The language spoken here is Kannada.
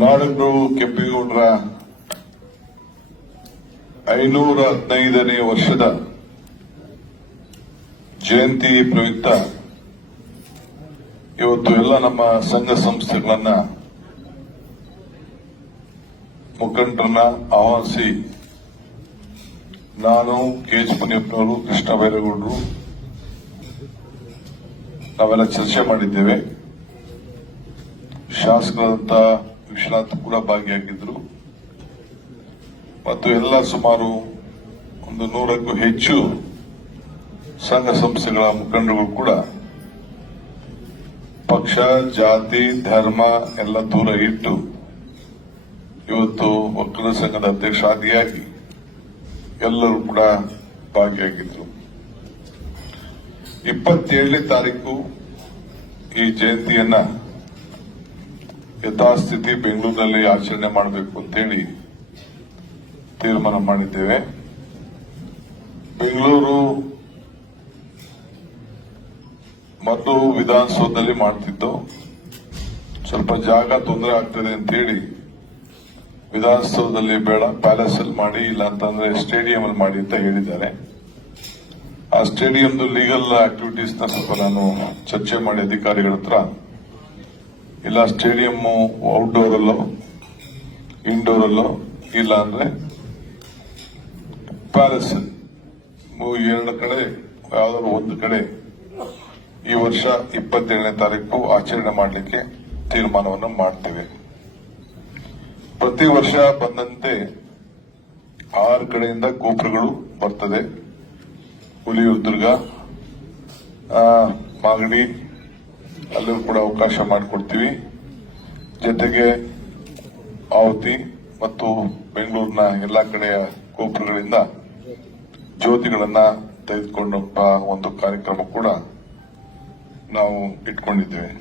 ನಾಡಗರು ಕೆಂಪೇಗೌಡರ ಐನೂರ ಹದಿನೈದನೇ ವರ್ಷದ ಜಯಂತಿ ಪ್ರಯುಕ್ತ ಇವತ್ತು ಎಲ್ಲ ನಮ್ಮ ಸಂಘ ಸಂಸ್ಥೆಗಳನ್ನ ಮುಖಂಡರನ್ನ ಆಹ್ವಾನಿಸಿ ನಾನು ಕೆ ಎಚ್ ಮುನಿಯಪ್ಪನವರು ಕೃಷ್ಣ ಬೈರೇಗೌಡರು ನಾವೆಲ್ಲ ಚರ್ಚೆ ಮಾಡಿದ್ದೇವೆ. ಶಾಸಕರಾದಂತ ವಿಶ್ವನಾಥ್ ಕೂಡ ಭಾಗಿಯಾಗಿದ್ರು. ಮತ್ತು ಎಲ್ಲ ಸುಮಾರು ಒಂದು ನೂರಕ್ಕೂ ಹೆಚ್ಚು ಸಂಘ ಸಂಸ್ಥೆಗಳ ಮುಖಂಡರು ಕೂಡ ಪಕ್ಷ, ಜಾತಿ, ಧರ್ಮ ಎಲ್ಲ ದೂರ ಇಟ್ಟು ಇವತ್ತು ಒಕ್ಕಲ ಸಂಘದ ಅಧ್ಯಕ್ಷ ಆದಿಯಾಗಿ ಎಲ್ಲರೂ ಕೂಡ ಭಾಗಿಯಾಗಿದ್ರು. ಇಪ್ಪತ್ತೇಳನೇ ತಾರೀಕು ಈ ಜಯಂತಿಯನ್ನ ಯಥಾಸ್ಥಿತಿ ಬೆಂಗಳೂರಿನಲ್ಲಿ ಆಚರಣೆ ಮಾಡಬೇಕು ಅಂತೇಳಿ ತೀರ್ಮಾನ ಮಾಡಿದ್ದೇವೆ. ಬೆಂಗಳೂರು ಮೊದಲು ವಿಧಾನಸೌಧದಲ್ಲಿ ಮಾಡ್ತಿದ್ದು. ಸ್ವಲ್ಪ ಜಾಗ ತೊಂದರೆ ಆಗ್ತದೆ ಅಂತೇಳಿ ವಿಧಾನಸೌಧದಲ್ಲಿ ಬೇಡ ಪ್ಯಾಲೇಸ್ ಅಲ್ಲಿ ಮಾಡಿ ಇಲ್ಲ ಅಂತಂದ್ರೆ ಸ್ಟೇಡಿಯಂ ಅಲ್ಲಿ ಮಾಡಿ ಅಂತ ಹೇಳಿದ್ದಾರೆ. ಆ ಸ್ಟೇಡಿಯಂದು ಲೀಗಲ್ ಆಕ್ಟಿವಿಟೀಸ್ನ ಸ್ವಲ್ಪ ನಾನು ಚರ್ಚೆ ಮಾಡಿ ಅಧಿಕಾರಿಗಳ ಹತ್ರ. ಇಲ್ಲ ಸ್ಟೇಡಿಯಂ ಔಟ್ಡೋರ್ ಅಲ್ಲೋ ಇಂಡೋರ್ ಅಲ್ಲೋ, ಇಲ್ಲ ಅಂದ್ರೆ ಪ್ಯಾಲೇಸ್ ಎರಡು ಕಡೆ, ಯಾವ್ದಾದ್ರು ಒಂದು ಕಡೆ ಈ ವರ್ಷ ಇಪ್ಪತ್ತೇಳನೇ ತಾರೀಕು ಆಚರಣೆ ಮಾಡಲಿಕ್ಕೆ ತೀರ್ಮಾನವನ್ನು ಮಾಡ್ತೇವೆ. ಪ್ರತಿ ವರ್ಷ ಬಂದಂತೆ ಆರು ಕಡೆಯಿಂದ ಗೋಪುರಗಳು ಬರ್ತದೆ. ಹುಲಿಯೂರು ದುರ್ಗ ಮಾಗಡಿ ಅಲ್ಲೂ ಕೂಡ ಅವಕಾಶ ಮಾಡಿಕೊಡ್ತೀವಿ. ಜೊತೆಗೆ ಆವತಿ ಮತ್ತು ಬೆಂಗಳೂರಿನ ಎಲ್ಲಾ ಕಡೆಯ ಗೋಪುರಗಳಿಂದ ಜ್ಯೋತಿಗಳನ್ನ ತೆಗೆದುಕೊಂಡ ಒಂದು ಕಾರ್ಯಕ್ರಮ ಕೂಡ ನಾವು ಇಟ್ಕೊಂಡಿದ್ದೇವೆ.